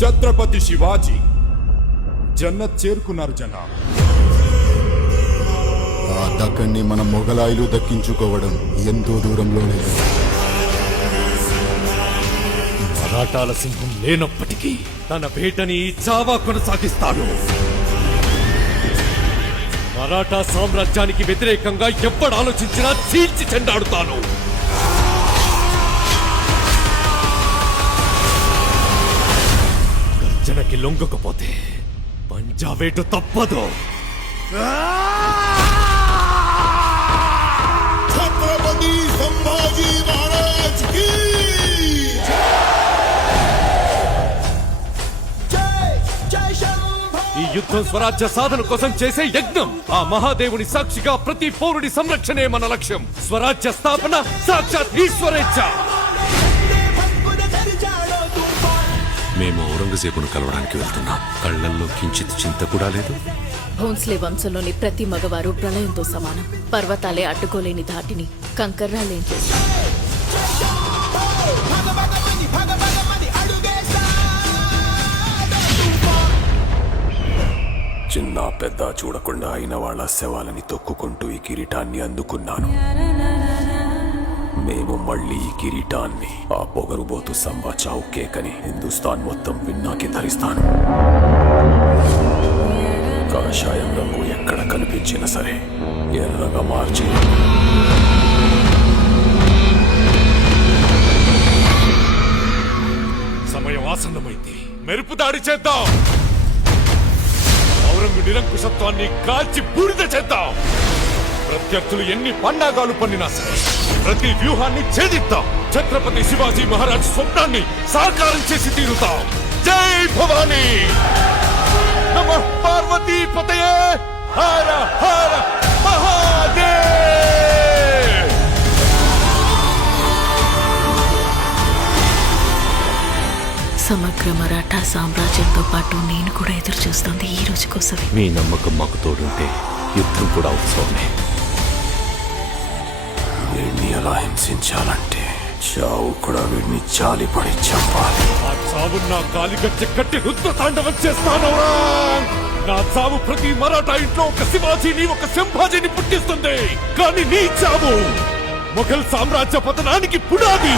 ఛత్రపతి శివాజీ జన్నత్ చేరుకున్నారు జన ఆ దక్కన్ని మన మొఘలాయిలు దక్కించుకోవడం ఎంతో దూరంలో లేదు మరాఠాల సింహం లేనప్పటికీ తన వేటని చావా కొనసాగిస్తాడు మరాఠా సామ్రాజ్యానికి వ్యతిరేకంగా ఎప్పుడు ఆలోచించినా చీల్చి చెండాడుతాను జనకి లొంగకపోతే పంజావేటు తప్పదు ఈ యుద్ధం స్వరాజ్య సాధన కోసం చేసే యజ్ఞం ఆ మహాదేవుని సాక్షిగా ప్రతి పౌరుడి సంరక్షణే మన లక్ష్యం స్వరాజ్య స్థాపన సాక్షాత్ ఈశ్వరేచ్ఛ ఔరంగజేబును కలవడానికి వెళ్తున్నాం కళ్ళల్లో కించిత్ చింత కూడా లేదు భోన్స్లే వంశంలోని ప్రతి మగవారు ప్రళయంతో సమానం పర్వతాలే అడ్డుకోలేని ధాటిని కంకర్రాలేం చిన్న పెద్ద చూడకుండా అయిన వాళ్ళ శవాలని తొక్కుకుంటూ ఈ కిరీటాన్ని అందుకున్నాను మేము మళ్ళీ ఈ కిరీటాన్ని ఆ పొగరుబోతు సంబా చావు కేకని హిందుస్థాన్ మొత్తం విన్నాకి ధరిస్తాను కాషాయం రంగు ఎక్కడ కనిపించినా సరే ఎర్రగా మార్చి సమయం ఆసన్నమైంది మెరుపు దాడి చేద్దాం ఔరంగు నిరంకుశత్వాన్ని కాల్చి బూడిద చేద్దాం ప్రత్యర్థులు ఎన్ని పండాగాలు పండినా సరే ప్రతి వ్యూహాన్ని ఛేదిద్దాం ఛత్రపతి శివాజీ మహారాజ్ స్వప్నాన్ని సాకారం చేసి తీరుతాం జై భవానీ నమ పార్వతీ పతయే హర హర సమగ్ర మరాఠా సామ్రాజ్యంతో పాటు నేను కూడా ఎదురు చూస్తుంది ఈ రోజు కోసమే మీ నమ్మకం మాకు తోడుంటే యుద్ధం కూడా ఉత్సవమే ఎలా హింసించాలంటే చావు కూడా వీడిని చాలిపడి చంపాలి ఆ చావు నా కాలిగచ్చి కట్టి రుద్ర తాండవం చేస్తాను నా చావు ప్రతి మరాఠా ఇంట్లో ఒక శివాజీని ఒక సింహాజీని పుట్టిస్తుంది కానీ నీ చావు మొఘల్ సామ్రాజ్య పతనానికి పునాది